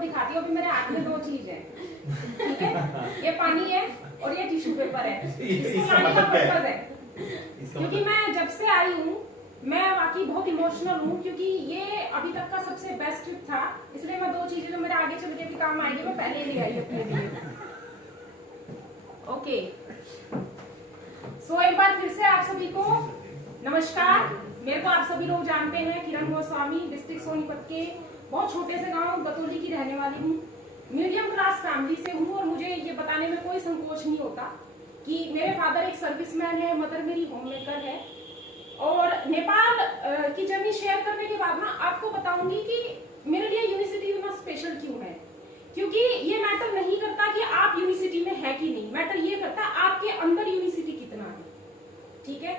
दिखाती हूँ। अभी मेरे हाथ में 2 चीज है, ठीक है, ये पानी है और ये टिश्यू पेपर है। इसको लाने का पर्पज है क्योंकि मैं जब से आई हूँ मैं वाकई बहुत इमोशनल हूँ, क्योंकि ये अभी तक का सबसे बेस्ट ट्रिप था। इसलिए मैं 2 चीजें जो मेरे आगे चल के भी काम आएंगे मैं पहले ले आई अपने लिए। ओके, सो एक बार फिर से आप सभी को नमस्कार। मेरे को आप सभी लोग जानते हैं, किरण गोस्वामी, डिस्ट्रिक्ट सोनीपत के बहुत छोटे से गांव गतौली की रहने वाली हूँ। मीडियम क्लास फैमिली से हूँ और मुझे ये बताने में कोई संकोच नहीं होता कि मेरे फादर एक सर्विसमैन है, मदर मेरी होममेकर है। और नेपाल की जर्नी शेयर करने के बाद ना आपको बताऊंगी कि मेरे लिए यूनिवर्सिटी इतना स्पेशल क्यों है। क्योंकि ये मैटर नहीं करता कि आप यूनिवर्सिटी में है कि नहीं, मैटर ये करता है आपके अंदर यूनिवर्सिटी कितना है, ठीक है।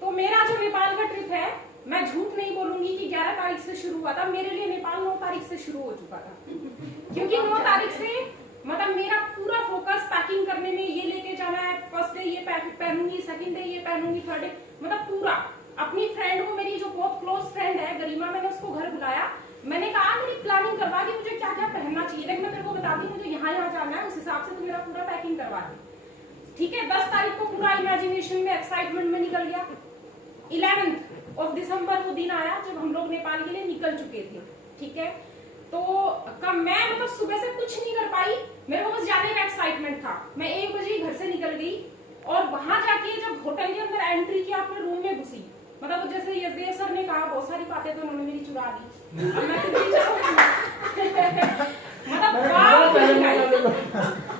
तो मेरा जो नेपाल का ट्रिप है, मैं झूठ नहीं बोलूंगी कि 11 तारीख से शुरू हुआ था। मेरे लिए नेपाल 9 तारीख से शुरू हो चुका था, क्योंकि 9 तारीख से मतलब मेरा पूरा फोकस पैकिंग करने में, ये लेके जाना है, फर्स्ट डे ये पहनूंगी, सेकंड डे ये पहनूंगी, थर्ड डे मतलब पूरा। अपनी फ्रेंड को, मेरी जो बहुत क्लोज फ्रेंड है गरिमा, मैंने उसको घर बुलाया। मैंने कहा मेरी प्लानिंग करवा कि मुझे क्या क्या पहनना चाहिए, लेकिन मैं तेरे को बता दी मुझे यहाँ जाना है, उस हिसाब से तू मेरा पूरा पैकिंग करवा दी, ठीक है। 10 तारीख को पूरा इमेजिनेशन में, एक्साइटमेंट में निकल गया। 11 ऑफ दिसंबर वो दिन आया जब हम लोग नेपाल के लिए निकल चुके थे, ठीक है। तो कब मैं मतलब सुबह से कुछ नहीं कर पाई, मेरे को बस जाने का एक्साइटमेंट था। मैं 1 बजे घर से निकल गई और वहां जाके जब होटल के अंदर एंट्री किया, अपने रूम में घुसी, मतलब जैसे यशदेव सर ने कहा बहुत सारी बातें तो उन्होंने मेरी चुरा दी। अब मैं मतलब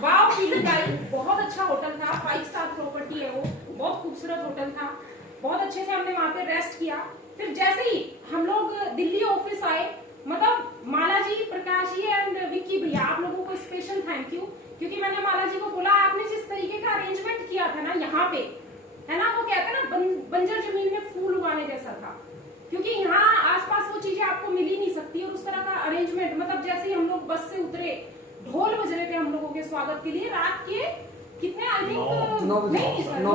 वाव फीलिंग आई। बहुत अच्छा होटल था, 5 स्टार प्रॉपर्टी है वो, बहुत खूबसूरत होटल था। बहुत अच्छे से हमने वहां पे रेस्ट किया। फिर जैसे ही हम लोग दिल्ली ऑफिस आए, मतलब माला जी, प्रकाश जी एंड विक्की भैया, आप लोगों को स्पेशल थैंक यू, क्योंकि मैंने माला जी को बोला आपने जिस तरीके का अरेंजमेंट किया था ना यहाँ पे, है ना, वो कहते हैं ना बंजर जमीन में फूल उगाने जैसा था, क्योंकि यहाँ आसपास वो चीजें आपको मिल ही नहीं सकती। और उस तरह का अरेंजमेंट, मतलब जैसे ही हम लोग बस से उतरे, ढोल बज रहे थे हम लोगों के स्वागत के लिए। रात के कितने, आई थिंक 9 बजे, 9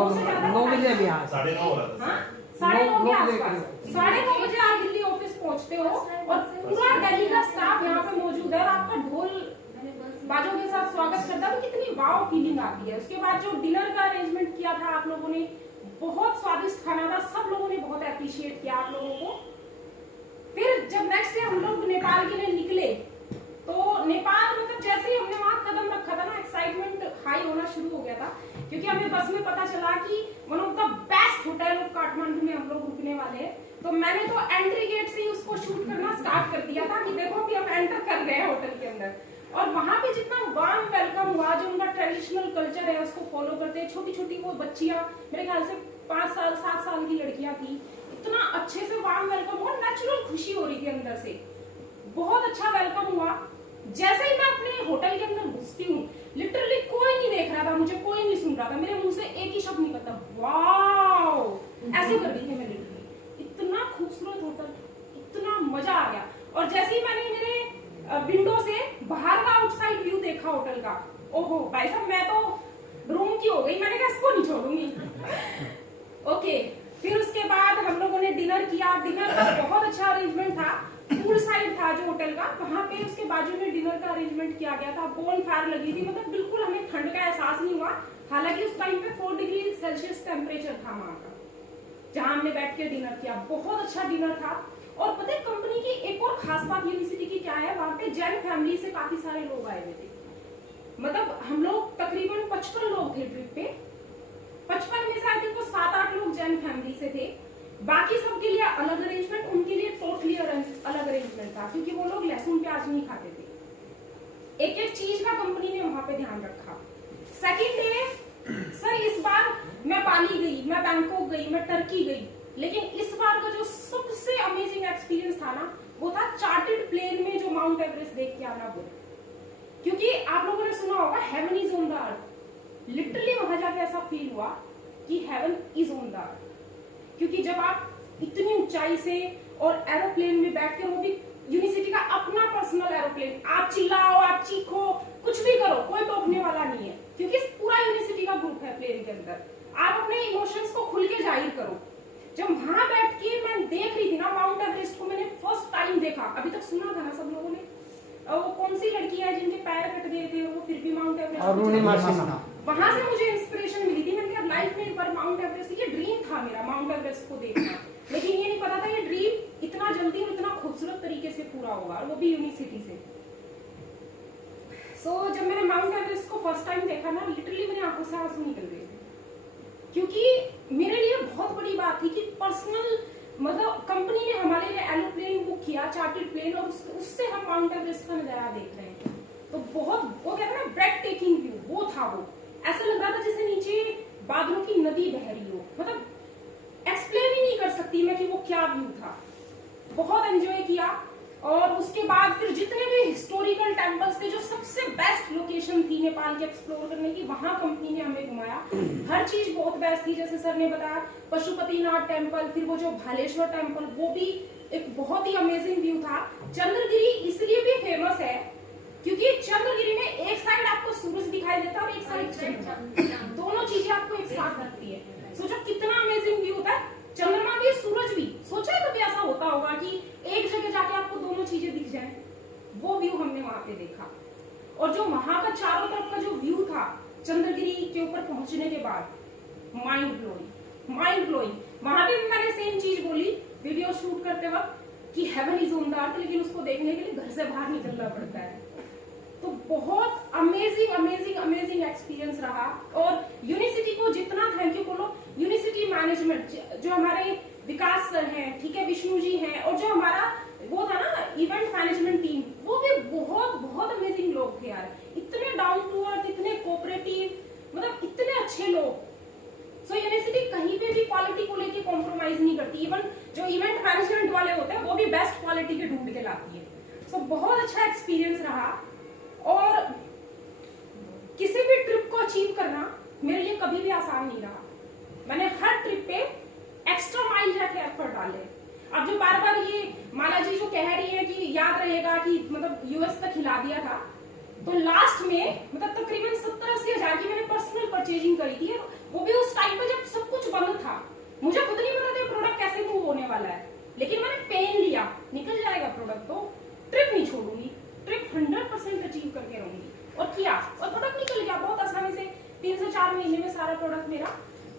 बजे अभी, 9:30 हो रहा था, 9:30 के आसपास, 9:30 बजे आप दिल्ली ऑफिस पहुंचते हो और पूरा दिल्ली का स्टाफ यहाँ पे मौजूद है और आपका ढोल बाजों के साथ स्वागत करता है, तो कितनी वाव फीलिंग आती है। उसके बाद जो डिनर का अरेंजमेंट किया था आप लोगों ने, बहुत स्वादिष्ट खाना था, सब लोगों ने बहुत अप्रिशिएट किया आप लोगों को। फिर जब नेक्स्ट डे हम लोग नेपाल के लिए निकले, तो नेपाल मतलब जैसे ही हमने वहां कदम रखा था ना, एक्साइटमेंट हाई होना शुरू हो गया था, क्योंकि हमें बस में पता चला कि one of the best hotel of Kathmandu में हम लोग रुकने वाले हैं। तो मैंने तो एंट्री गेट से ही उसको शूट करना स्टार्ट कर दिया था कि देखो कि हम एंटर कर गए हैं होटल के अंदर। और वहां पे जितना वार्म वेलकम हुआ, जो उनका ट्रेडिशनल कल्चर है उसको फॉलो करते हैं, छोटी छोटी वो बच्चियां, मेरे ख्याल से 5 साल 7 साल की लड़कियां थी, इतना अच्छे से वार्म वेलकम हुआ, नेचुरल खुशी हो रही थी अंदर से, बहुत अच्छा वेलकम हुआ। जैसे ही मैं अपने होटल के अंदर घुसती हूँ, लिटरली कोई नहीं देख रहा था मुझे, कोई नहीं सुन रहा था, मेरे मुंह से एक ही शब्द निकलता, वाव, ऐसे कर रही थी मैं लिटरली। इतना खूबसूरत होटल, इतना मजा आ गया। और जैसे ही मैंने मेरे विंडो से बाहर का आउटसाइड व्यू देखा होटल का, ओहो भाई साहब, मैं तो रूम की हो गई, मैंने कहा इसको नहीं छोड़ूंगी। ओके, फिर उसके बाद हम लोगों ने डिनर किया। डिनर का बहुत अच्छा अरेंजमेंट था, पूल साइड था जो होटल का, वहां पे उसके बाजू में डिनर का अरेंजमेंट किया गया था। बोन फायर लगी थी, मतलब बिल्कुल हमें ठंड का एहसास नहीं हुआ। हालांकि उस टाइम पे 4 डिग्री सेल्सियस टेम्परेचर था वहां का, जहां हमने बैठ के डिनर किया। बहुत अच्छा डिनर था। और पता है कंपनी की एक और खास बात यूनिवर्सिटी की क्या है, वहां पे जैन फैमिली से काफी सारे लोग आए हुए थे। मतलब हम लोग तकरीबन 55 लोग थे ट्रिप पे। 55 में से आई थिंक 7-8 लोग जैन फैमिली से थे। बाकी सबके लिए अलग अरेंजमेंट, उनके लिए टोटली अलग अरेंजमेंट था, क्योंकि वो लोग लहसुन प्याज नहीं खाते थे। एक एक चीज का कंपनी ने वहां पे ध्यान रखा। सेकंड डे, सर इस बार मैं बाली गई, मैं बैंकॉक गई, मैं टर्की गई, लेकिन इस बार का जो सबसे अमेजिंग एक्सपीरियंस था ना, वो था चार्टेड प्लेन में जो माउंट एवरेस्ट देख के आना। वो क्योंकि आप लोगों ने सुना होगा heaven is on the earth, literally वहां जाके ऐसा फील हुआ कि heaven is on the earth. क्योंकि जब आप इतनी ऊंचाई से और एरोप्लेन में बैठ के, वो भी यूनिवर्सिटी का अपना पर्सनल एरोप्लेन, आप चिल्लाओ, आप चीखो, कुछ भी करो, कोई टोकने वाला नहीं है, क्योंकि पूरा यूनिवर्सिटी का ग्रुप है प्लेन के अंदर। आप अपने इमोशंस को खुल के जाहिर करो। जब वहां बैठ के मैं देख रही थी ना माउंट एवरेस्ट को, मैंने फर्स्ट टाइम देखा, अभी तक सुना था ना सब लोगों ने, वो कौन सी भी माउंट एवरेस्ट, अरुणिमा वहां से मुझे इंस्पिरेशन मिली थी। मैंने कहा लाइफ में एक बार माउंट एवरेस्ट, ये ड्रीम था मेरा माउंट एवरेस्ट को देखना, लेकिन ये नहीं पता था ये ड्रीम इतना जल्दी और इतना खूबसूरत तरीके से पूरा होगा, और वो भी यूनिवर्सिटी से। सो जब मैंने माउंट एवरेस्ट को फर्स्ट टाइम देखा ना, लिटरली मेरी आंखों से आंसू निकल गए थे, क्योंकि मेरे लिए बहुत बड़ी बात थी कि पर्सनल मतलब कंपनी ने हमारे लिए एरोप्लेन बुक किया, चार्टर्ड प्लेन, और उससे हम माउंट एवरेस्ट का नजारा देख रहे हैं। तो बहुत वो कहते हैं ना ब्रेथ टेकिंग व्यू, वो था। वो ऐसा लग रहा था जैसे नीचे बादलों की नदी बह रही हो, मतलब एक्सप्लेन ही नहीं कर सकती मैं कि वो क्या व्यू था। बहुत एंजॉय किया। और उसके बाद फिर जितने भी हिस्टोरिकल टेम्पल्स थे, जो सबसे बेस्ट लोकेशन थी नेपाल के एक्सप्लोर करने की, वहां कंपनी ने हमें घुमाया। हर चीज बहुत बेस्ट थी, जैसे सर ने बताया पशुपतिनाथ टेम्पल, फिर वो जो भालेश्वर टेम्पल, वो भी एक बहुत ही अमेजिंग व्यू था। चंद्रगिरी इसलिए भी फेमस है क्योंकि चंद्रगिरी में एक साइड आपको सूरज दिखाई देता है और एक साइड चंद्रमा, दोनों चीजें आपको एक साथ रखती है। सोचो कितना अमेजिंग व्यू होता है, चंद्रमा भी सूरज भी। सोचा है कभी ऐसा होता होगा कि एक जगह जाके आपको दोनों चीजें दिख जाएं? वो व्यू हमने वहां पे देखा। और जो वहां का चारों तरफ का जो व्यू था चंद्रगिरी के ऊपर पहुंचने के बाद, माइंड ब्लोइंग, माइंड ब्लोइंग। वहां पे मैंने सेम चीज बोली वीडियो शूट करते वक्त कि heaven is on the earth, लेकिन उसको देखने के लिए घर से बाहर निकलना पड़ता है। तो बहुत अमेजिंग अमेजिंग अमेजिंग एक्सपीरियंस रहा। और यूनिवर्सिटी को जितना थैंक यू बोलो, यूनिवर्सिटी मैनेजमेंट जो हमारे विकास सर हैं, ठीक है, विष्णु जी हैं, और जो हमारा वो था ना इवेंट मैनेजमेंट टीम, वो भी बहुत बहुत अमेजिंग लोग थे यार। इतने डाउन टू अर्थ, इतने कोऑपरेटिव, मतलब इतने अच्छे लोग। सो यूनिवर्सिटी कहीं पे भी क्वालिटी को लेके कॉम्प्रोमाइज नहीं करती। इवन जो इवेंट मैनेजमेंट वाले होते हैं वो भी बेस्ट क्वालिटी के ढूंढ के लाती है। सो बहुत अच्छा एक्सपीरियंस रहा। और किसी भी ट्रिप को अचीव करना मेरे लिए कभी भी आसान नहीं रहा। मैंने हर ट्रिप पे एक्स्ट्रा माइल जाके एफर्ट डाले। अब जो बार बार ये माला जी जो कह रही है कि याद रहेगा कि मतलब यूएस तक हिला दिया था, तो लास्ट में मतलब तकरीबन 70-80 हजार की मैंने पर्सनल परचेजिंग करी थी, वो भी उस टाइम पे जब सब कुछ बंद था। मुझे खुद नहीं पता था प्रोडक्ट कैसे मूव होने वाला है, लेकिन मैंने पेन लिया, निकल जाएगा प्रोडक्ट, तो ट्रिप नहीं छोड़ूंगी, ट्रिप 100% अचीव करके रहूंगी। और किया, और प्रोडक्ट निकल गया बहुत आसानी से। 3 से 4 महीने में सारा प्रोडक्ट मेरा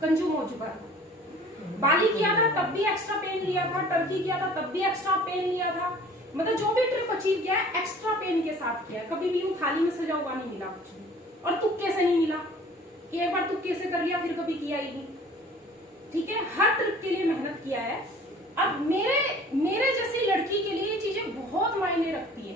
कंज्यूम हो चुका था। बाली किया था तब भी एक्स्ट्रा पेन लिया था, टर्की किया था तब भी एक्स्ट्रा पेन लिया था। मतलब जो भी ट्रिप अचीव किया है एक्स्ट्रा पेन के साथ किया है। कभी भी यूं थाली में सजा हुआ नहीं मिला कुछ भी, और तुक्के से नहीं मिला कि एक बार तुक्के से कर लिया फिर कभी किया ही नहीं। ठीक है, हर ट्रिप के लिए मेहनत किया है। अब मेरे जैसी लड़की के लिए ये चीजें बहुत मायने रखती है।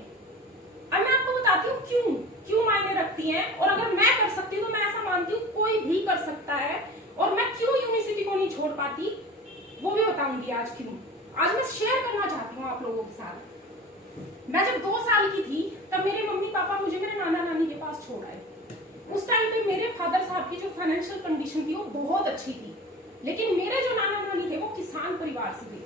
अब मैं आपको बताती हूँ क्यों मायने रखती हैं। और अगर मैं कर सकती हूँ तो मैं ऐसा मानती हूँ कोई भी कर सकता है। और मैं क्यों यूनिवर्सिटी को नहीं छोड़ पाती वो भी बताऊंगी आज क्यों। आज मैं शेयर करना चाहती हूँ आप लोगों के साथ। मैं जब 2 साल की थी तब मेरे मम्मी पापा मुझे मेरे नाना नानी के पास छोड़ आए। उस टाइम पे मेरे फादर साहब की जो फाइनेंशियल कंडीशन थी वो बहुत अच्छी थी, लेकिन मेरे जो नाना नानी थे वो किसान परिवार से थे,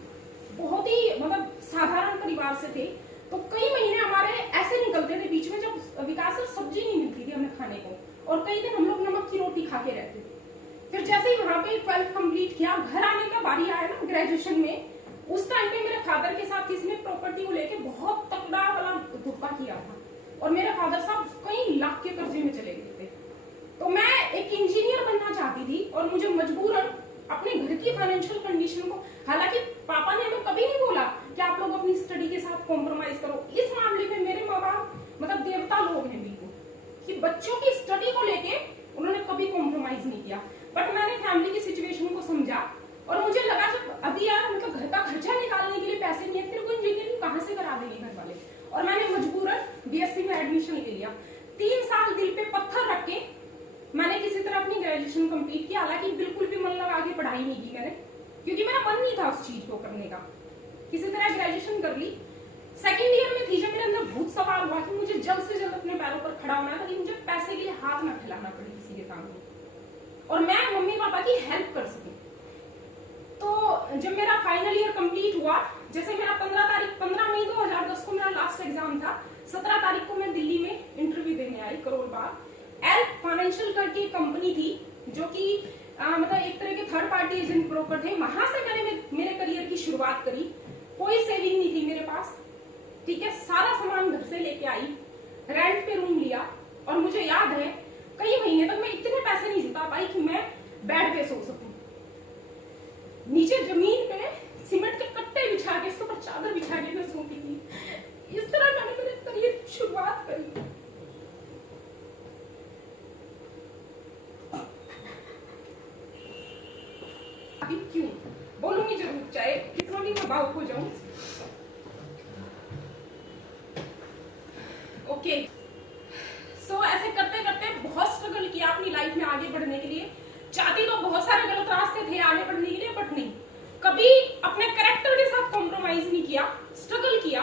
बहुत ही मतलब साधारण परिवार से थे। तो कई महीने हमारे ऐसे निकलते थे बीच में जब विकास सर सब्जी नहीं मिलती थी हमें खाने को, और कई दिन हम लोग नमक की रोटी खा के रहते थे। फिर जैसे ही वहां पे 12th कंप्लीट किया, घर आने का बारी आया ना ग्रेजुएशन में, उस टाइम पे मेरे फादर के साथ किसी ने प्रॉपर्टी को लेके बहुत तगड़ा वाला धोखा किया था, और मेरे फादर साहब कई लाख के कर्जे में चले गए थे। तो मैं एक इंजीनियर बनना चाहती थी, और मुझे मजबूरन अपने घर की फाइनेंशियल कंडीशन को, हालांकि पापा ने हमें कभी नहीं बोला कि आप लोग अपनी स्टडी के साथ कॉम्प्रोमाइज करो। इस मामले में मेरे माँ बाप मतलब देवता लोग हैं बिल्कुल, कि बच्चों की स्टडी को लेके उन्होंने कभी कॉम्प्रोमाइज नहीं किया। बट मैंने फैमिली की सिचुएशन को समझा, और मुझे लगा जब अभी यार उनका घर का खर्चा निकालने के लिए पैसे नहीं है, फिर कोई इंजीनियरिंग कहाँ से करा देंगे घर वाले। और मैंने मजबूरन बीएससी में एडमिशन ले लिया। 3 साल दिल पे पत्थर रख के मैंने किसी तरह अपनी ग्रेजुएशन कंप्लीट की। हालांकि बिल्कुल भी मन लगा के पढ़ाई नहीं की मैंने, क्योंकि मेरा मन नहीं था उस चीज को करने का। किसी तरह ग्रेजुएशन कर ली। सेकेंड ईयर में थी जब मेरे अंदर भूत सवार हुआ कि मुझे जल्द से जल्द अपने पैरों पर खड़ा होना है, ताकि मुझे पैसे के लिए हाथ ना फैलाना पड़े किसी के सामने, और मैं मम्मी पापा की हेल्प कर सकूं। तो जब मेरा फाइनल ईयर कंप्लीट हुआ, जैसे मेरा 15 मई 2010 को मेरा लास्ट एग्जाम था, 17 तारीख को मैं दिल्ली में इंटरव्यू देने आई करोल बाग। एल्प फाइनेंशियल करके कंपनी थी जो कि मतलब एक तरह के थर्ड पार्टी एजेंट ब्रोकर थे। वहां से मैंने मेरे करियर की शुरुआत करी। कोई सेविंग नहीं थी मेरे पास, ठीक है, सारा सामान घर से लेके आई, रेंट पे रूम लिया, और मुझे याद है कई महीने तक मैं इतने पैसे नहीं जुटा पाई कि मैं बेड पे सो सकूं। नीचे जमीन पे सीमेंट के कट्टे बिछा के, इसके ऊपर चादर बिछा के मैं सोती थी। इस तरह मैंने मेरे करियर की शुरुआत करी। अभी क्यों बोलूंगी जरूर, चाहे कितना भी मैं भावुक हो जाऊं। ओके, सो ऐसे करते करते बहुत स्ट्रगल किया अपनी लाइफ में आगे बढ़ने के लिए। चाहती तो बहुत सारे गलत रास्ते थे आगे बढ़ने के लिए, बट नहीं, कभी अपने कैरेक्टर के साथ कॉम्प्रोमाइज नहीं किया, स्ट्रगल किया।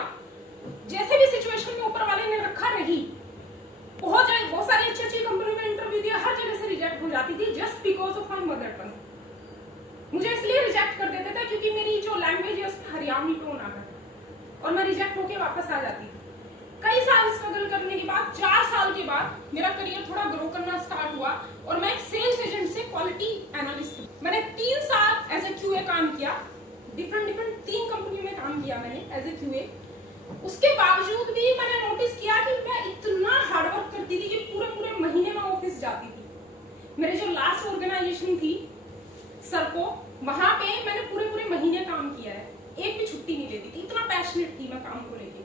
जैसे भी सिचुएशन में ऊपर वाले ने रखा रही। बहुत सारी अच्छी अच्छी कंपनी में इंटरव्यू दिया, हर जगह से रिजेक्ट हो जाती थी just because of my mother tongue. मुझे इसलिए रिजेक्ट कर देते थे क्योंकि मेरी जो लैंग्वेज है उसमें हरियाणवी टोन आता था और मैं रिजेक्ट होके वापस आ जाती थी। कई साल स्ट्रगल करने के बाद 4 साल के बाद मेरा करियर थोड़ा ग्रो करना स्टार्ट हुआ और मैं एक सेल्स एजेंट से क्वालिटी एनालिस्ट। मैंने 3 साल एज ए क्यूए काम किया, डिफरेंट 3 कंपनी में काम किया मैंने एज ए क्यूए। उसके बावजूद भी मैंने नोटिस किया कि मैं इतना हार्डवर्क करती थी कि पूरे महीने में ऑफिस जाती थी। मेरे जो लास्ट ऑर्गेनाइजेशन थी सरको, वहां पे मैंने पूरे महीने काम किया है, एक भी छुट्टी नहीं लेती थी, इतना पैशनेट थी मैं काम को लेके।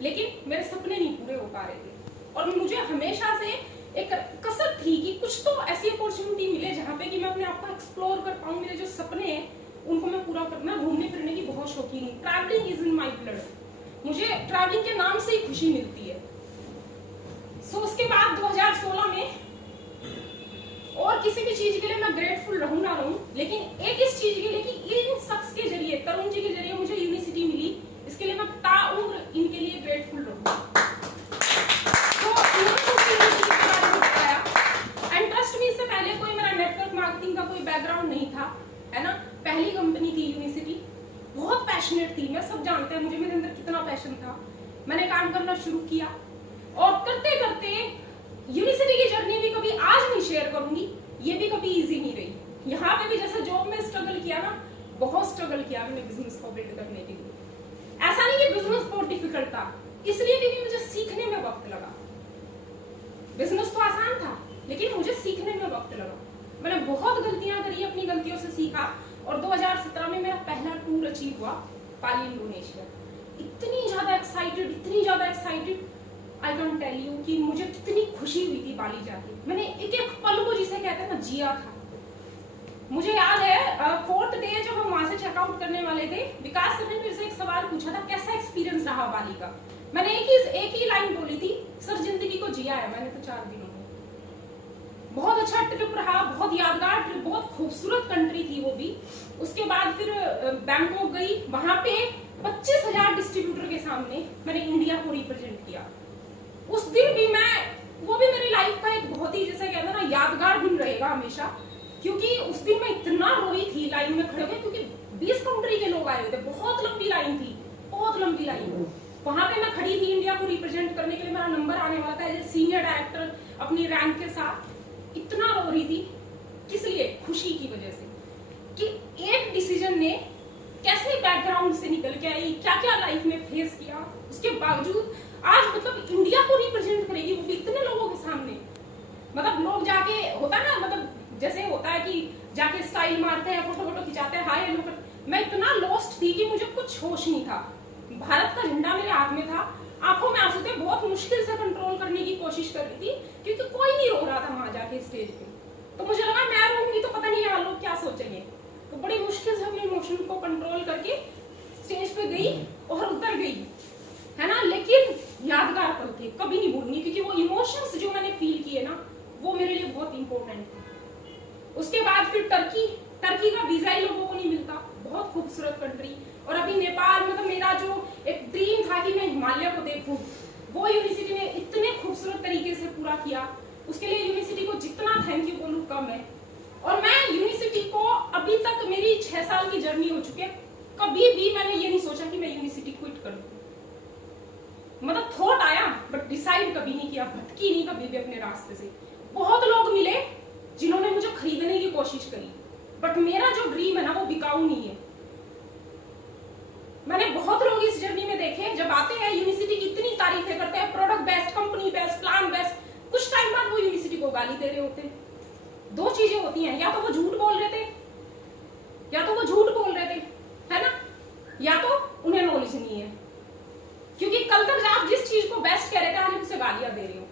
लेकिन मेरे सपने नहीं पूरे हो पा रहे थे और मुझे हमेशा से एक कसक थी कि कुछ तो ऐसी अपॉर्चुनिटी मिले जहां पे कि मैं अपने आप को एक्सप्लोर कर पाऊं। मेरे जो सपने हैं उनको मैं पूरा करना। घूमने फिरने की बहुत शौकीन हूँ, travelling is in my blood. मुझे ट्रैवलिंग के नाम से ही खुशी मिलती है। सो उसके बाद 2016 में और किसी भी चीज के लिए मैं ग्रेटफुल रहूं ना रहूं, लेकिन एक इस चीज के लिए कि इन शख्स के जरिए, तरुण जी के जरिए मुझे यूनिवर्सिटी मिली, इसके लिए मैं ताउम्र इनके लिए ग्रेटफुल रहूं। तो एंड ट्रस्ट मी, इससे पहले कोई मेरा नेटवर्क मार्केटिंग का कोई बैकग्राउंड नहीं था, है ना। पहली कंपनी थी यूनिवर्सिटी, बहुत पैशनेट थी। मैं सब जानते हैं मुझे, मेरे अंदर कितना पैशन था। मैंने काम करना शुरू किया और करते करते यूनिवर्सिटी की जर्नी भी कभी आज नहीं शेयर करूंगी, ये भी कभी इजी नहीं रही। यहाँ पे भी जैसे जॉब में स्ट्रगल किया ना, बहुत स्ट्रगल किया मैंने बिजनेस को बिल्ड करने के लिए। ऐसा नहीं कि बिजनेस बहुत डिफिकल्ट था, इसलिए क्योंकि मुझे सीखने में वक्त लगा। बिजनेस तो आसान था लेकिन मुझे सीखने में वक्त लगा। मैंने बहुत गलतियां करी, अपनी गलतियों से सीखा और 2017 में मेरा पहला टूर अचीव हुआ, पाली इंडोनेशिया। इतनी ज्यादा excited I can tell you कि मुझे कितनी खुशी हुई थी बाली जाके। मैंने एक पल को जिसे कहते हैं ना जिया था। मुझे याद है 4th डे जब हम वहां से चेकआउट करने वाले थे, विकास सर ने मेरे से एक सवाल पूछा था, कैसा एक्सपीरियंस रहा बाली का। मैंने एक ही लाइन बोली थी, सर जिंदगी को जिया है मैंने तो 4 दिनों में। बहुत अच्छा ट्रिप रहा, बहुत यादगार ट्रिप, बहुत खूबसूरत कंट्री थी वो भी। उसके बाद फिर बैंकॉक गई, वहां पे 25,000 डिस्ट्रीब्यूटर के सामने मैंने इंडिया को रिप्रेजेंट किया। उस दिन भी वो भी मेरी लाइफ का एक बहुत ही जैसे कहते हैं ना यादगार दिन रहेगा हमेशा, क्योंकि उस दिन मैं इतना रोई थी लाइन में खड़े हुए, क्योंकि 20 कंट्री के लोग आए हुए थे, बहुत लंबी लाइन थी, बहुत लंबी लाइन। वहां पे मैं खड़ी थी इंडिया को रिप्रेजेंट करने के लिए, मेरा नंबर आने वाला था एज ए सीनियर डायरेक्टर अपनी रैंक के साथ। इतना रो रही थी, किस लिए? खुशी की वजह से कि एक डिसीजन ने कैसे बैकग्राउंड से निकल के आई, क्या क्या लाइफ में फेस किया, उसके बावजूद आज मतलब इंडिया को रिप्रेजेंट करेगी, वो भी इतने लोगों के सामने। मतलब लोग जाके होता है ना, मतलब जैसे होता है कि जाके स्टाइल मारते हैं, फोटो खिंचाते हैं, हाय हेलो। मैं इतना लॉस्ट थी कि मुझे कुछ होश नहीं था। भारत का झंडा मेरे हाथ में था, आंखों में आंसू थे, बहुत मुश्किल से कंट्रोल करने की कोशिश कर रही थी क्योंकि कोई नहीं रो रहा था वहां जाके स्टेज पे। तो मुझे लगा मैं रोऊंगी तो पता नहीं यहाँ लोग क्या सोचेंगे। तो बड़ी मुश्किल से अपने इमोशन को कंट्रोल करके स्टेज पे गई और उतर गई, है ना। लेकिन यादगार पल थे, कभी नहीं भूलूंगी, क्योंकि वो इमोशंस जो मैंने फील किए ना, वो मेरे लिए बहुत इंपॉर्टेंट थे। उसके बाद फिर टर्की का वीजा ही लोगों को नहीं मिलता, बहुत खूबसूरत कंट्री। और अभी नेपाल, मतलब मेरा जो एक ड्रीम था कि मैं हिमालय को देखूं, वो यूनिवर्सिटी ने इतने खूबसूरत तरीके से पूरा किया। उसके लिए यूनिवर्सिटी को जितना थैंक यू बोलूं कम है। और मैं यूनिवर्सिटी को अभी तक, मेरी 6 साल की जर्नी हो चुकी है, कभी भी मैंने ये नहीं सोचा कि मैं यूनिवर्सिटी क्विट कर दूं। मतलब थॉट आया बट डिसाइड कभी नहीं किया, भटकी नहीं कभी भी अपने रास्ते से। बहुत लोग मिले जिन्होंने मुझे खरीदने की कोशिश करी, बट मेरा जो ड्रीम है ना वो बिकाऊ नहीं है। मैंने बहुत लोग इस जर्नी में देखे, जब आते हैं यूनिवर्सिटी की इतनी तारीफें करते हैं, product best, company best, plan best, होते। दो चीजें होती हैं, या तो वो झूठ बोल रहे थे, है ना, या तो उन्हें नॉलेज नहीं है। क्योंकि कल तक आप जिस चीज को बेस्ट कह रहे थे, आज आप उसे गालियां दे रहे हो।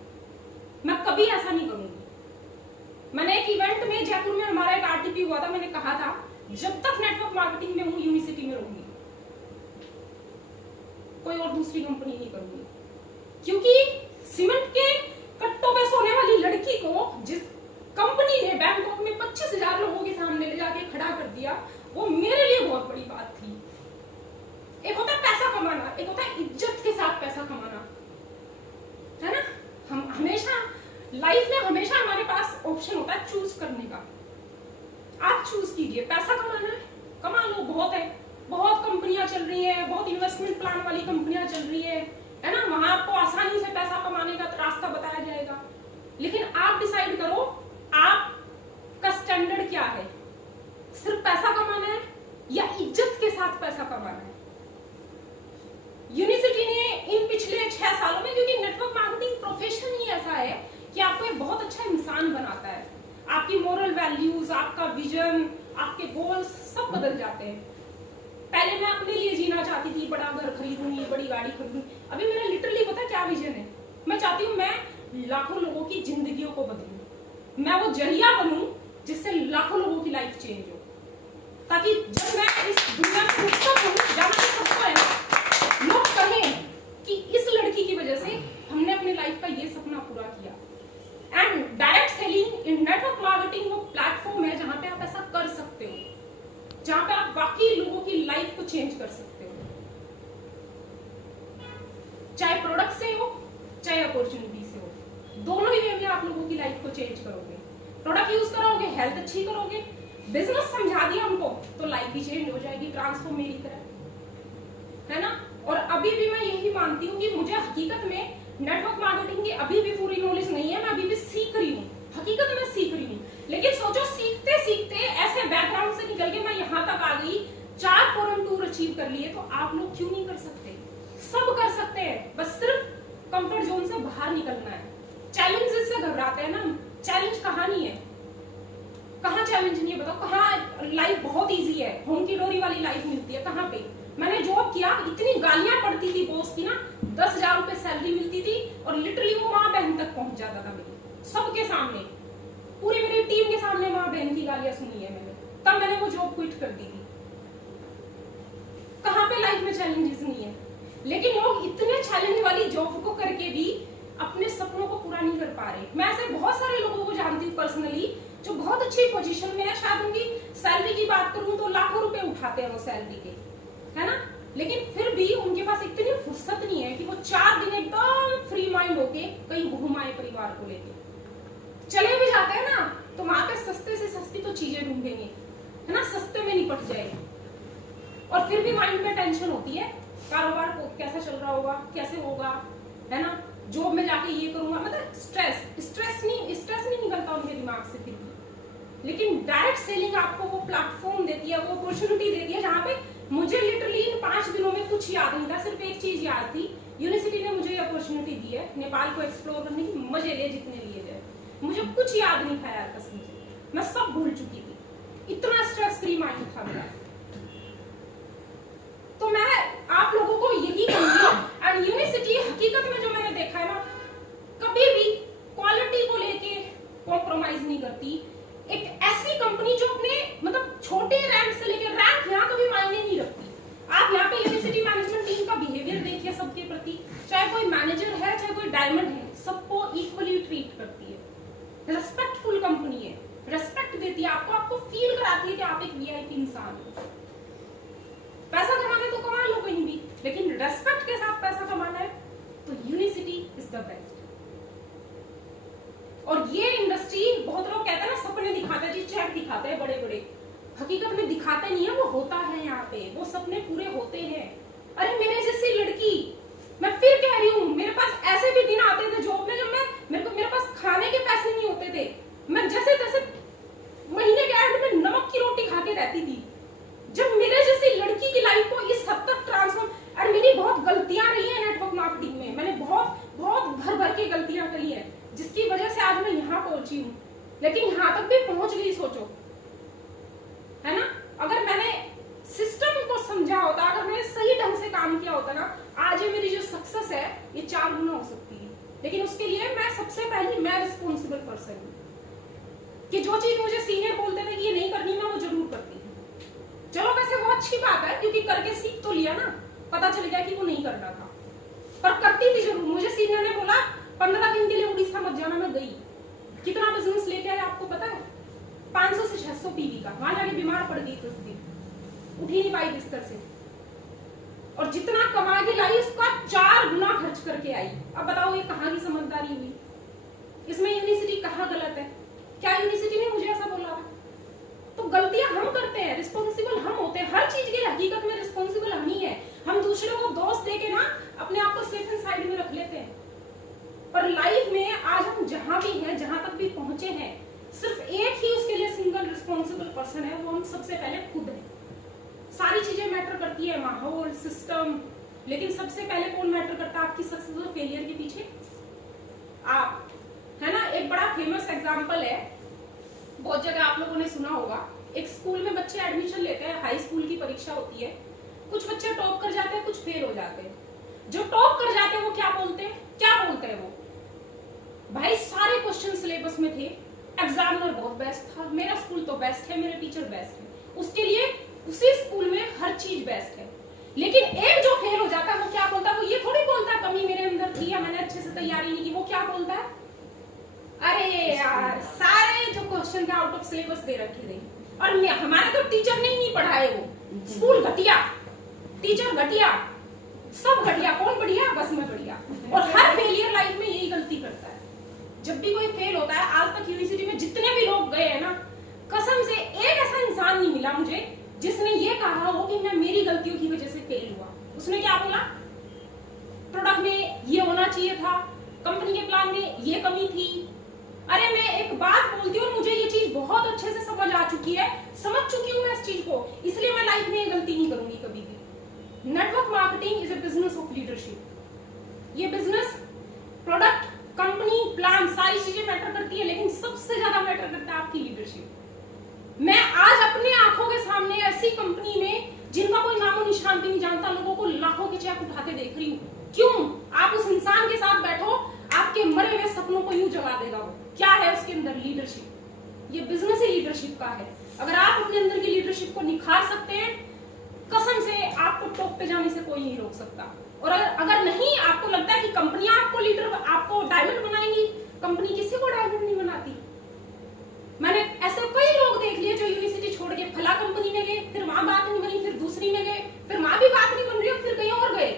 मैं कभी ऐसा नहीं करूंगी। मैंने एक इवेंट में जयपुर में हमारा एक आरटीपी हुआ था, मैंने कहा था जब तक नेटवर्क मार्केटिंग में हूं यूनिसिटी में रहूंगी, कोई और दूसरी कंपनी नहीं करूंगी। क्योंकि सीमेंट के कट्टों पे सोने वाली लड़की को जिस कंपनी ने बैंकॉक में 25,000 लोगों के सामने ले जाके खड़ा कर दिया, वो मेरे लिए बहुत बड़ी बात थी। एक होता है पैसा कमाना, एक होता है इज्जत के साथ पैसा कमाना, है ना। हम हमेशा लाइफ में हमेशा हमारे पास ऑप्शन होता है चूज करने का। आप चूज कीजिए, पैसा कमाना है कमा लो, बहुत है, बहुत कंपनियां चल रही है, बहुत इन्वेस्टमेंट प्लान वाली कंपनियां चल रही है ना। वहां आपको आसानी से पैसा कमाने का रास्ता बताया जाएगा। लेकिन आप डिसाइड करो आपका स्टैंडर्ड क्या है, सिर्फ पैसा कमाना है या इज्जत के साथ पैसा कमाना है। यूनिसिटी ने इन पिछले 6 सालों में, क्योंकि नेटवर्क मार्केटिंग प्रोफेशन ही ऐसा है कि आपको एक बहुत अच्छा इंसान बनाता है, आपकी मोरल वैल्यूज, आपका विजन, आपके गोल्स सब बदल जाते हैं। पहले मैं अपने लिए जीना चाहती थी, बड़ा घर खरीदूंगी, बड़ी गाड़ी खरीदूंगी। अभी मेरा लिटरली पता है क्या विजन है, मैं चाहती हूँ मैं लाखों लोगों की जिंदगियों को बदलूं, मैं वो जरिया बनूं जिससे लाखों लोगों की लाइफ चेंज हो, ताकि जब मैं इस दुनिया से रुखसत हूं, जाना तो सबको है ना, लोग कहें कि इस लड़की की वजह से हमने अपनी लाइफ का ये सपना पूरा किया। And direct selling in network marketing वो प्लेटफॉर्म है जहां पे आप ऐसा कर सकते हो, जहां पे आप वाकई लोगों की लाइफ को चेंज कर सकते हो, चाहे प्रोडक्ट से हो चाहे अपॉर्चुनिटी से हो। दोनों ही वे में आप लोगों की लाइफ को चेंज करोगे। प्रोडक्ट यूज करोगे, हेल्थ अच्छी करोगे, बिजनेस समझा दिया हमको तो लाइफ भी चेंज हो जाएगी, ट्रांसफॉर्म मेरी तरह, है ना। और अभी भी मैं यही मानती हूँ कि मुझे हकीकत में नेटवर्क मार्केटिंग की अभी भी पूरी नॉलेज नहीं है, मैं अभी भी सीख रही हूँ, हकीकत में सीख रही हूँ। लेकिन सोचो सीखते सीखते ऐसे बैकग्राउंड से निकल के मैं यहाँ तक आ गई, 4 फॉरेन टूर अचीव कर लिए, तो आप लोग क्यों नहीं कर सकते? सब कर सकते हैं, बस सिर्फ कंफर्ट जोन से बाहर निकलना है। चैलेंजेस से घबराते हैं ना, चैलेंज कहाँ नहीं है, कहाँ चैलेंज नहीं है बताओ? कहाँ लाइफ बहुत इजी है, होम की डोरी वाली लाइफ मिलती है, कहाँ पे? मैंने जॉब किया, इतनी गालियां पड़ती थी बॉस की ना, 10,000 रुपए सैलरी मिलती थी और लिटरली वो माँ बहन तक पहुंच जाता था मेरी, सबके सामने, पूरी मेरी टीम के सामने माँ बहन की गालियां सुनी है मैंने, तब मैंने वो जॉब क्विट कर दी थी। कहाँ पे लाइफ में चैलेंजेस नहीं है? लेकिन लोग इतने चैलेंज वाली जॉब को करके भी अपने सपनों को पूरा नहीं कर पा रहे। मैं ऐसे बहुत सारे लोगों को जानती हूँ पर्सनली जो बहुत अच्छी पोजीशन में है, शायद उनकी सैलरी की बात करूं तो लाखों रुपए उठाते हैं वो सैलरी के, है ना। लेकिन फिर भी उनके पास इतनी फुर्सत नहीं है कि वो 4 दिन एकदम फ्री माइंड होके कहीं घूम आए परिवार को लेके। चले भी जाते हैं ना तो वहां पे सस्ते से सस्ती तो चीजें ढूंढेंगे, है ना, सस्ते में निपट जाएगी। और फिर भी माइंड में टेंशन होती है, कारोबार को कैसा चल रहा होगा, कैसे होगा, है ना, जॉब में जाके ये करूंगा, मतलब स्ट्रेस नहीं निकलता उनके दिमाग से फिर भी। लेकिन डायरेक्ट सेलिंग आपको वो प्लेटफॉर्म देती है, वो अपॉर्चुनिटी देती है जहां पे मुझे लिटरली इन 5 दिनों में कुछ याद नहीं था, सिर्फ एक चीज याद थी, यूनिवर्सिटी ने मुझे ये अपॉर्चुनिटी दी है नेपाल को एक्सप्लोर करने की, मजे ले जितने लिए जाए, मुझे कुछ याद नहीं था यार कसम से, मैं सब भूल चुकी थी, इतना स्ट्रेस फ्री माइंड था मेरा। तो मैं आप लोगों को यही कहूंगी, एंड यूनिवर्सिटी हकीकत में जो मैंने देखा है ना, कभी भी क्वालिटी को लेके कॉम्प्रोमाइज नहीं करती। एक ऐसी कंपनी जो अपने मतलब छोटे रैंक से लेकर रैंक यहाँ कभी मायने नहीं रखती। आप यहाँ पे यूनिवर्सिटी मैनेजमेंट टीम का बिहेवियर देखिए सबके प्रति, चाहे कोई मैनेजर है चाहे कोई डायमंड है, सबको इक्वली ट्रीट करती है, रेस्पेक्टफुल कंपनी है, रेस्पेक्ट देती है आपको फील कराती है कि आप एक वीआईपी इंसान हो। पैसा कमाना है तो कमा लो कहीं भी, लेकिन रेस्पेक्ट के साथ पैसा कमाना है तो यूनिवर्सिटी इज द बेस्ट। और ये इंडस्ट्री, बहुत लोग कहते हैं ना सपने दिखाते हैं जी, चेक दिखाते हैं बड़े बड़े, हकीकत में दिखाते नहीं है, वो होता है यहाँ पे, वो सपने पूरे होते हैं। अरे मेरे जैसी लड़की, मैं फिर कह रही हूँ, मेरे पास ऐसे भी दिन आते थे जॉब में जब मेरे पास खाने के पैसे नहीं होते थे, मैं जैसे तैसे महीने के एंड में नमक की रोटी खा के रहती थी। जब मेरे जैसी लड़की की लाइफ को इस हद तक ट्रांसफॉर्म, और मेरी बहुत गलतियां रही है नेटवर्क मार्केटिंग में, मैंने बहुत भर भर के गलतियां करी है, जिसकी वजह से आज मैं यहाँ पहुंची हूँ। लेकिन यहां तक भी पहुंच गई, सोचो, है ना। अगर मैंने सिस्टम को समझा होता, अगर मैंने सही ढंग से काम किया होता ना, आज ये मेरी जो सक्सेस है ये 4 गुना हो सकती है। लेकिन उसके लिए मैं सबसे पहले मैं रिस्पॉन्सिबल पर्सन हूं कि जो चीज मुझे सीनियर बोलते थे कि ये नहीं करनी, मैं वो जरूर करती हूँ। चलो वैसे वो अच्छी बात है, क्योंकि करके सीख तो लिया ना, पता चल गया कि वो नहीं करना था, पर करती थी जरूर। मुझे सीनियर ने बोला 15 दिन के लिए उड़ीसा मत जाना, मैं गई। कितना बिजनेस लेके आया आपको पता है? 500 से 600 पीवी का। वहां जाके बीमार पड़ गई, 10 दिन उठ ही नहीं पाई बिस्तर से, और जितना कमा के लाई उसका 4 गुना खर्च करके आई। अब बताओ ये कहाँ की समझदारी हुई? इसमें यूनिवर्सिटी कहाँ गलत है? क्या यूनिवर्सिटी ने मुझे ऐसा बोला था? तो गलतियां हम करते हैं, रिस्पॉन्सिबल हम होते हैं। हर चीज की हकीकत में रिस्पॉन्सिबल हम ही है। हम दूसरों को दोष देके ना अपने आप को सेफ एंड साइड में रख लेते हैं, पर लाइफ में आज हम जहां भी हैं, जहां तक भी पहुंचे हैं, सिर्फ एक ही उसके लिए सिंगल रिस्पॉन्सिबल पर्सन है, वो हम सबसे पहले खुद हैं। सारी चीजें मैटर करती है, माहौल, सिस्टम, लेकिन सबसे पहले कौन मैटर करता है आपकी सक्सेस और फेलियर के पीछे? आप, है ना। एक बड़ा फेमस एग्जांपल है, बहुत जगह आप लोगों ने सुना होगा। एक स्कूल में बच्चे एडमिशन लेते हैं, हाई स्कूल की परीक्षा होती है, कुछ बच्चे टॉप कर जाते हैं, कुछ फेल हो जाते हैं। जो टॉप कर जाते हैं वो क्या बोलते हैं? क्या बोलते हैं वो? भाई सारे क्वेश्चन सिलेबस में थे, एग्जामिनर बहुत बेस्ट था, मेरा स्कूल तो बेस्ट है, मेरे टीचर बेस्ट है, उसके लिए उसी स्कूल में हर चीज बेस्ट है। लेकिन एक जो फेल हो जाता है वो क्या बोलता है? वो ये थोड़ी बोलता है कमी मेरे अंदर थी या मैंने अच्छे से तैयारी नहीं की। वो क्या बोलता है? अरे यार सारे जो क्वेश्चन थे आउट ऑफ सिलेबस दे रखे थे, और हमारे तो टीचर ने ही नहीं पढ़ाए, वो स्कूल घटिया, टीचर घटिया, सब घटिया, कौन बढ़िया? बस मैं बढ़िया। और हर फेलियर लाइफ में यही गलती करता है। जब भी कोई फेल होता है, आज तक यूनिवर्सिटी में जितने भी लोग गए हैं ना, कसम से एक ऐसा इंसान नहीं मिला मुझे जिसने ये कहा हो कि मैं मेरी गलतियों की वजह से फेल हुआ। उसने क्या बोला? प्रोडक्ट में ये होना चाहिए था, कंपनी के प्लान में ये कमी थी। अरे मैं एक बात बोलती हूँ, मुझे ये चीज बहुत अच्छे से समझ आ चुकी है, समझ चुकी हूँ मैं इस चीज को, इसलिए मैं लाइफ में ये गलती नहीं करूंगी कभी भी। Network marketing is a business of leadership. ये बिजनेस, प्रोडक्ट, कंपनी, प्लान, सारी चीजें मैटर करती है, लेकिन सबसे ज्यादा मैटर करता है आपकी लीडरशिप। मैं आज अपने आंखों के सामने ऐसी कंपनी में जिनका कोई नामो निशान भी नहीं जानता, लोगों को लाखों के चेक उठाते देख रही हूँ। क्यों? आप उस इंसान के साथ बैठो, आपके मरे हुए सपनों को यूं जगा देगा वो। क्या है उसके अंदर? लीडरशिप। ये बिजनेस ही लीडरशिप का है। अगर आप अपने अंदर की लीडरशिप को निखार सकते हैं, कसम से आपको टॉप पे जाने से कोई नहीं रोक सकता। और अगर नहीं, आपको लगता है कि कंपनियां आपको लीडर, आपको डायमंड बनाएंगी, कंपनी किसी को डायमंड नहीं बनाती। मैंने ऐसे कई लोग देख लिए जो यूनिवर्सिटी छोड़ के फला कंपनी में गए, फिर वहां बात नहीं बनी, फिर दूसरी में गए, फिर वहां भी बात नहीं बन रही, फिर कहीं और गए,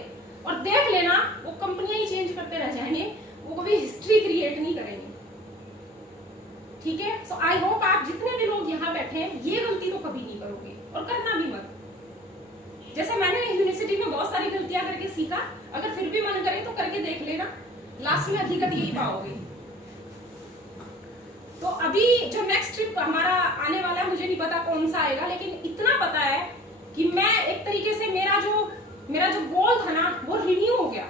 और देख लेना वो कंपनियां ही चेंज करते रह जाएंगे, वो कभी हिस्ट्री क्रिएट नहीं करेंगे। ठीक है। सो आई होप आप जितने भी लोग यहाँ बैठे हैं ये गलती तो कभी नहीं करोगे, और करना भी मत। जैसे मैंने यूनिवर्सिटी में बहुत सारी गलतियां करके सीखा, अगर फिर भी मन करे तो करके देख लेना, लास्ट में हकीकत यही पाओगे। तो अभी जो नेक्स्ट ट्रिप हमारा आने वाला है, मुझे नहीं पता कौन सा आएगा, लेकिन इतना पता है कि मैं एक तरीके से मेरा जो गोल था ना वो रिन्यू हो गया।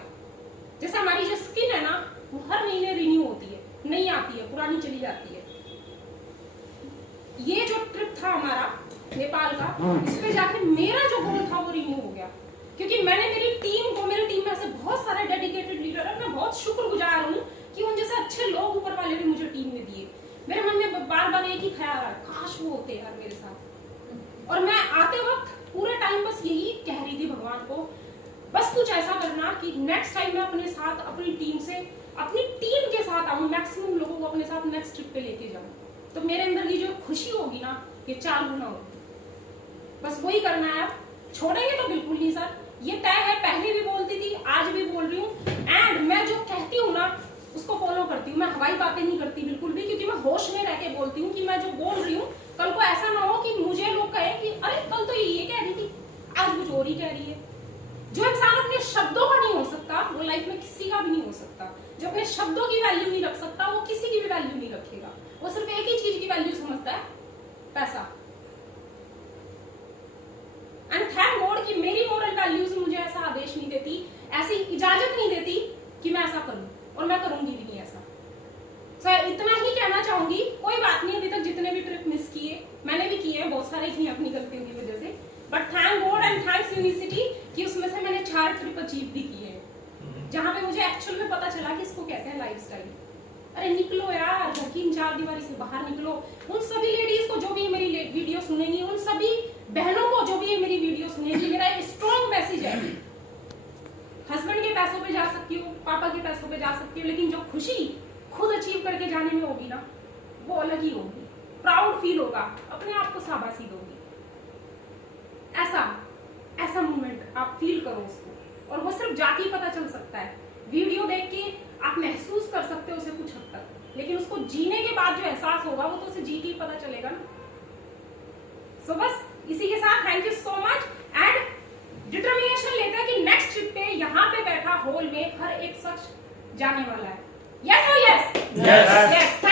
जैसे हमारी जो स्किन है ना वो हर महीने रिन्यू होती है, नहीं आती है, पुरानी चली जाती है। ये जो ट्रिप था हमारा नेपाल का, इस पे जाके मेरा जो गोल था वो रिन्यू हो गया, क्योंकि मैंने मेरी टीम में से बहुत सारे डेडिकेटेड लीडर है। मैं बहुत शुक्रगुजार हूँ कि उन जैसे अच्छे लोग ऊपर वाले ने मुझे टीम में दिए। मेरे मन में बार बार एक ही ख्याल आया, काश वो होते यार मेरे साथ। और मैं आते वक्त पूरे टाइम बस यही कह रही थी भगवान को, बस कुछ ऐसा करना कि नेक्स्ट टाइम मैं अपने साथ अपनी टीम के साथ आऊं, मैक्सिमम लोगों को अपने साथ नेक्स्ट ट्रिप पे लेके जाऊं, तो मेरे अंदर की जो खुशी होगी ना ये 4 गुना होगी। बस वही करना है। आप छोड़ेंगे तो बिल्कुल नहीं सर, ये तय है। पहले भी बोलती थी, आज भी बोल रही हूँ, एंड मैं जो कहती हूँ ना उसको फॉलो करती हूँ। मैं हवाई बातें नहीं करती बिल्कुल भी, क्योंकि मैं होश में रह के बोलती हूँ कि मैं जो बोल रही हूँ कल को ऐसा ना हो कि मुझे लोग कहें कि अरे कल तो ये कह रही थी, आज कुछ और ही कह रही है। जो इंसान अपने शब्दों का नहीं हो सकता वो लाइफ में किसी का भी नहीं हो सकता। जो अपने शब्दों की वैल्यू नहीं रख सकता वो किसी की भी वैल्यू नहीं रखेगा। वो सिर्फ एक ही चीज की वैल्यू समझता है, पैसा। एंड थैंक गॉड कि मेरी मोरल वैल्यूज मुझे ऐसा आदेश नहीं देती, ऐसी इजाजत नहीं देती कि मैं ऐसा करूं, और मैं करूंगी भी नहीं ऐसा। इतना ही कहना चाहूंगी। कोई बात नहीं, अरे निकलो यार, घर की इन 4 दीवारी से बाहर निकलो। उन सभी लेडीज को जो भी मेरी वीडियो सुनेंगी, उन सभी बहनों को जो भी मेरी वीडियो सुनेंगी, मेरा एक स्ट्रॉन्ग मैसेज है, हस्बैंड के पैसों पे जा सकती हो, पापा के पैसों पे जा सकती हो, लेकिन जो खुशी खुद अचीव करके जाने में होगी ना, वो अलग ही होगी। प्राउड फील होगा, अपने आप को शाबाशी दोगी। ऐसा मोमेंट आप फील करो उसको, और वो सिर्फ जाके ही पता चल सकता है। वीडियो देख के आप महसूस कर सकते हो उसे कुछ हद तक, लेकिन उसको जीने के बाद जो एहसास होगा वो तो उसे जी के ही पता चलेगा ना। सो बस इसी के साथ thank you so much, and determination लेते हैं कि नेक्स्ट ट्रिप पे यहाँ पे बैठा हॉल में हर एक शख्स जाने वाला है। यस और यस, यस।